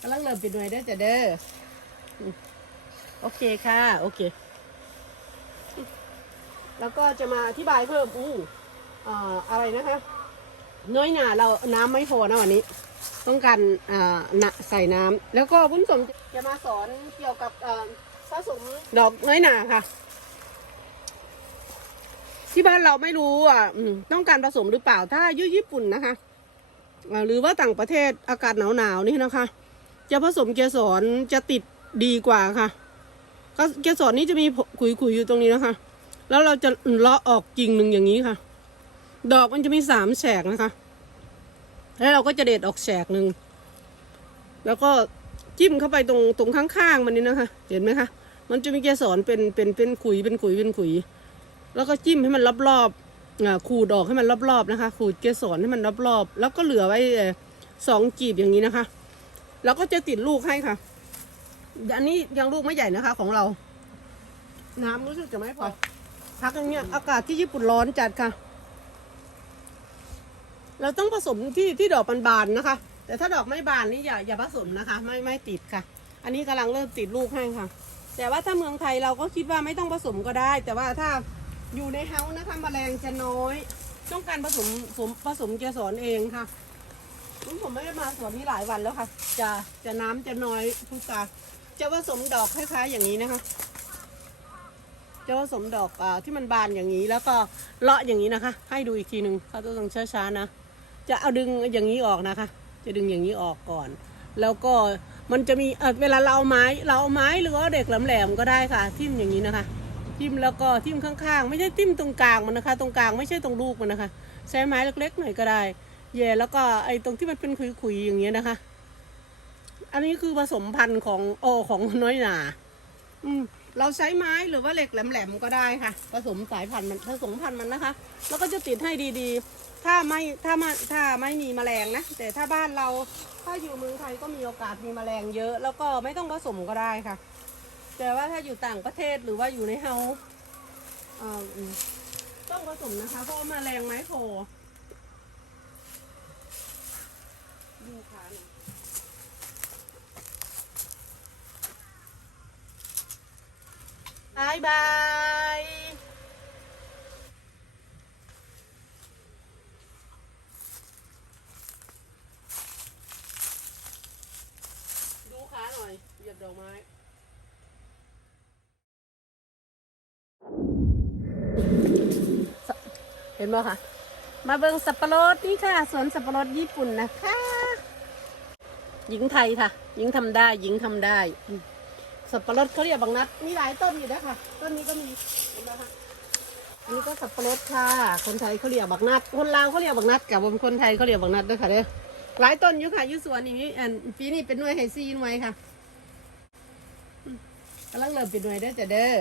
กำลังเริ่มเปิดหน่วยเด้จ้ะเด้อโอเคค่ะ โอเค แล้วก็จะมาอธิบายเพิ่มอู้อ่ออะไรนะคะ น้อยหนาเราน้ำไม่พอนะวันนี้ ต้องการอ่านะใส่น้ำแล้วก็พุ้นสมจะมาสอนเกี่ยวกับอ่อผสมดอกน้อยหนาค่ะ ที่บ้านเราไม่รู้อะต้องการผสมหรือเปล่าถ้าอยุญี่ปุ่นนะคะหรือว่าต่างประเทศอากาศหนาวๆนี่นะคะ จะผสมเกสรจะติดดีกว่าค่ะก็เกสรนี้จะมีขุยๆอยู่ตรงนี้นะคะ แล้วเราจะเลาะออกกิ่งหนึ่งอย่างนี้ค่ะ ดอกมันจะมีสามแฉกนะคะ แล้วเราก็จะเด็ดออกแฉกหนึ่ง แล้วก็จิ้มเข้าไปตรงตรงข้างๆมันนี่นะคะ เห็นไหมคะ มันจะมีเกสรเป็นเป็นเป็นขุยเป็นขุยเป็นขุย แล้วก็จิ้มให้มันรอบๆขูดออกให้มันรอบๆนะคะ ขูดเกสรให้มันรอบๆ แล้วก็เหลือไว้สองกีบอย่างนี้นะคะ แล้วก็จะติดลูกให้ค่ะ อันนี้ยังลูกไม่ใหญ่นะคะ ของเรา น้ำรู้สึกจะไม่พอ พักอย่างเงี้ย อากาศที่ญี่ปุ่นร้อนจัดค่ะ เราต้องผสมที่ที่ดอกบานๆนะคะ แต่ถ้าดอกไม่บานนี่อย่าอย่าผสมนะคะ ไม่ไม่ติดค่ะ อันนี้กำลังเริ่มติดลูกให้ค่ะ แต่ว่าถ้าเมืองไทยเราก็คิดว่าไม่ต้องผสมก็ได้ แต่ว่าถ้าอยู่ในเฮาส์นะคะแมลงจะน้อย ต้องการผสมผสมผสมเกสรเองค่ะ ผมผมไม่ได้มาสวนนี้หลายวันแล้วค่ะ จะจะน้ำจะน้อยทุกตาจะผสมดอกคล้ายๆอย่างนี้นะคะ จะผสมดอกอที่มันบานอย่างนี้แล้วก็เลาะอย่างนี้นะคะ ให้ดูอีกทีหนึ่งเขาต้องช้าๆนะ จะเอาดึงอย่างนี้ออกนะคะ จะดึงอย่างนี้ออกก่อน แล้วก็มันจะมีเเวลาเราเอาไม้เราเอาไม้หรือว่าเด็กแหลมๆก็ได้ค่ะ ทิ่มอย่างนี้นะคะ ทิ่มแล้วก็ทิ่มข้างๆ ไม่ใช่ทิ่มตรงกลางมันนะคะ ตรงกลางไม่ใช่ตรงลูกมันนะคะ ใช้ไม้เล็กๆหน่อยก็ได้ แย่แล้วก็ไอ้ตรงที่มันเป็นขุยๆอย่างเงี้ยนะคะ อันนี้คือผสมพันธุ์ของโอของน้อยหนาอืมเราใช้ไม้หรือว่าเหล็กแหลมๆก็ได้ค่ะ ผสมสายพันธุ์มันผสมพันธุ์มันนะคะ แล้วก็จะติดให้ดีๆ ถ้าไม่ถ้ามาถ้าไม่มีแมลงนะ แต่ถ้าบ้านเราถ้าอยู่เมืองไทยก็มีโอกาสมีแมลงเยอะ แล้วก็ไม่ต้องผสมก็ได้ค่ะ แต่ว่าถ้าอยู่ต่างประเทศหรือว่าอยู่ในเฮาต้องผสมนะคะ เพราะว่าแมลงไม้โผล่ดูขาหน่อย บายบายดูขาหน่อยเหยียบดอกไม้เห็นไหมคะมาเบิงสับปะรดนี่ค่ะ สวนสับปะรดญี่ปุ่นนะคะ หญิงไทยค่ะ หญิงทำได้ หญิงทำได้ สับปะรดเขาเรียกบางนัด มีหลายต้นอยู่นะคะต้นนี้ก็มีเห็นไหมคะอันนี้ก็สับปะรดค่ะ คนไทยเขาเรียกบางนัด คนลาวเขาเรียกบางนัดกับคนไทยเขาเรียกบางนัดด้วยค่ะเด้อหลายต้นอยู่ค่ะอยู่สวนนี้อันปีนี้เป็นหน่วยไฮซีหน่วยค่ะกำลังเริ่มเป็นหน่วยได้อจ้ะเด้อ